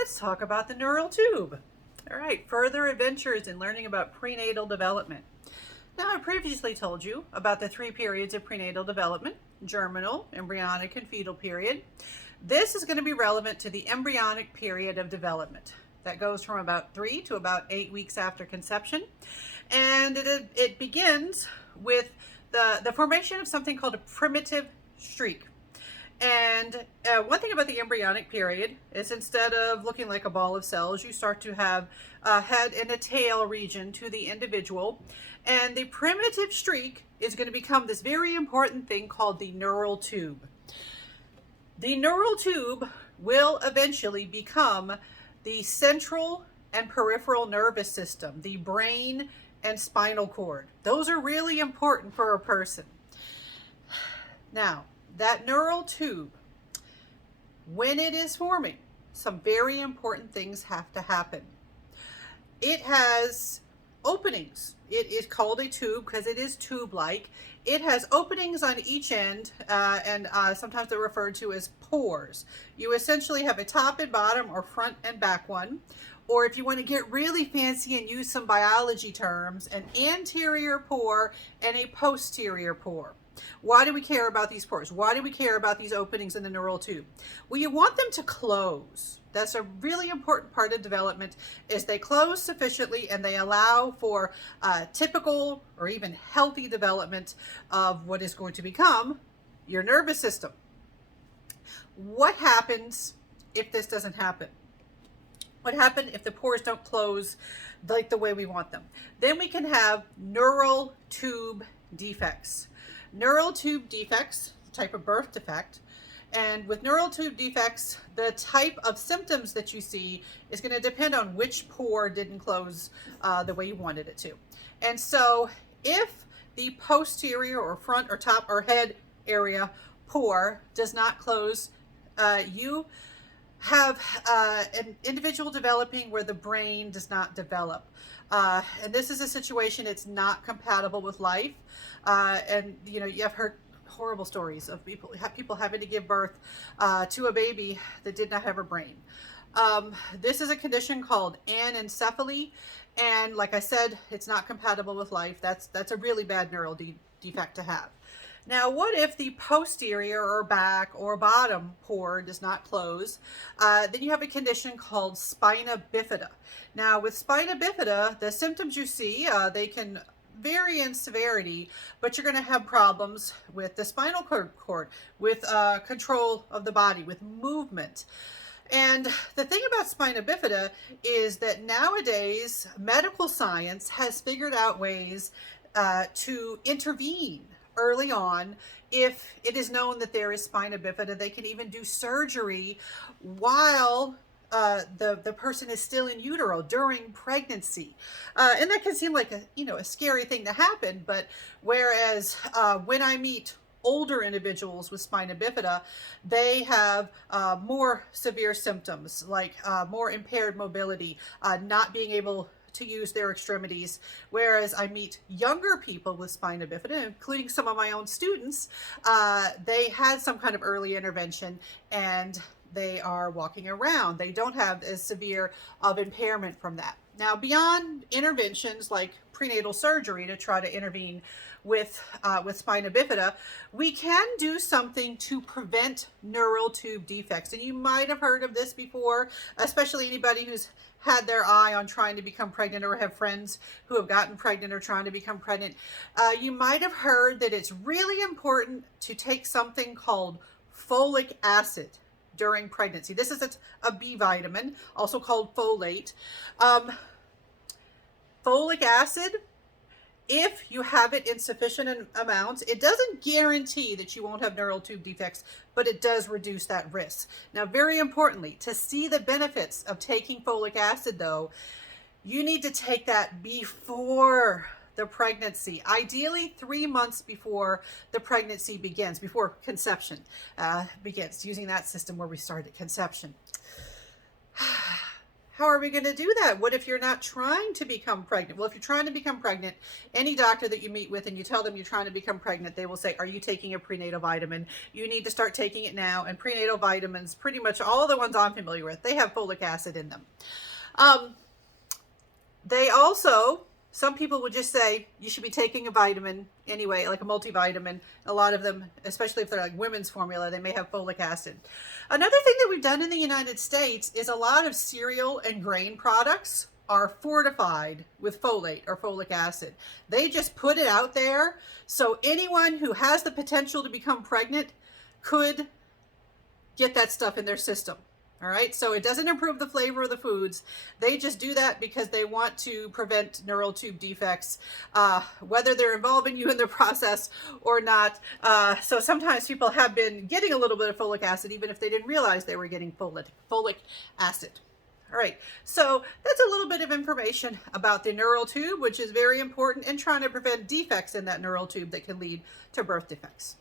let's talk about the neural tube. All right, further adventures in learning about prenatal development. Now, I previously told you about the 3 periods of prenatal development: germinal, embryonic, and fetal period. This is going to be relevant to the embryonic period of development. That goes from about 3 to about 8 weeks after conception. And it begins with the formation of something called a primitive streak. And one thing about the embryonic period is, instead of looking like a ball of cells, you start to have a head and a tail region to the individual. And the primitive streak is going to become this very important thing called the neural tube. The neural tube will eventually become the central and peripheral nervous system, the brain and spinal cord. Those are really important for a person. Now, that neural tube, when it is forming, some very important things have to happen. It has openings. It is called a tube because it is tube-like. It has openings on each end, and sometimes they're referred to as pores. You essentially have a top and bottom, or front and back one. Or if you want to get really fancy and use some biology terms, an anterior pore and a posterior pore. Why do we care about these pores? Why do we care about these openings in the neural tube? Well, you want them to close. That's a really important part of development, is they close sufficiently and they allow for typical or even healthy development of what is going to become your nervous system. What happens if this doesn't happen? What happens if the pores don't close like the way we want them? Then we can have neural tube defects. Neural tube defects, a type of birth defect. And with neural tube defects, the type of symptoms that you see is going to depend on which pore didn't close the way you wanted it to. And so if the posterior or front or top or head area pore does not close, you have an individual developing where the brain does not develop. And this is a situation, it's not compatible with life. And you know, you have heard horrible stories of people having to give birth to a baby that did not have a brain. This is a condition called anencephaly, and like I said, it's not compatible with life. That's a really bad neural defect to have. Now, what if the posterior or back or bottom pore does not close? Then you have a condition called spina bifida. Now, with spina bifida, the symptoms you see, they can vary in severity, but you're going to have problems with the spinal cord, with control of the body, with movement. And the thing about spina bifida is that nowadays medical science has figured out ways to intervene early on. If it is known that there is spina bifida, they can even do surgery while the person is still in utero during pregnancy. And that can seem like a scary thing to happen, but whereas when I meet older individuals with spina bifida, they have more severe symptoms, like more impaired mobility, not being able to use their extremities. Whereas I meet younger people with spina bifida, including some of my own students, they had some kind of early intervention and they are walking around. They don't have as severe of impairment from that. Now, beyond interventions like prenatal surgery to try to intervene with spina bifida, we can do something to prevent neural tube defects. And you might have heard of this before, especially anybody who's had their eye on trying to become pregnant or have friends who have gotten pregnant or trying to become pregnant. You might have heard that it's really important to take something called folic acid during pregnancy. This is a B vitamin, also called folate. Folic acid, if you have it in sufficient amounts, it doesn't guarantee that you won't have neural tube defects, but it does reduce that risk. Now, very importantly, to see the benefits of taking folic acid, though, you need to take that before the pregnancy, ideally 3 months before the pregnancy begins, before conception begins, using that system where we start at conception. How are we going to do that? What if you're not trying to become pregnant? Well, if you're trying to become pregnant, any doctor that you meet with and you tell them you're trying to become pregnant, they will say, are you taking a prenatal vitamin? You need to start taking it now. And prenatal vitamins, pretty much all the ones I'm familiar with, they have folic acid in them. They also, some people would just say you should be taking a vitamin anyway, like a multivitamin. A lot of them, especially if they're like women's formula, they may have folic acid. Another thing that we've done in the United States is a lot of cereal and grain products are fortified with folate or folic acid. They just put it out there so anyone who has the potential to become pregnant could get that stuff in their system. All right, so it doesn't improve the flavor of the foods. They just do that because they want to prevent neural tube defects, whether they're involving you in the process or not. So sometimes people have been getting a little bit of folic acid, even if they didn't realize they were getting folic acid. All right, so that's a little bit of information about the neural tube, which is very important in trying to prevent defects in that neural tube that can lead to birth defects.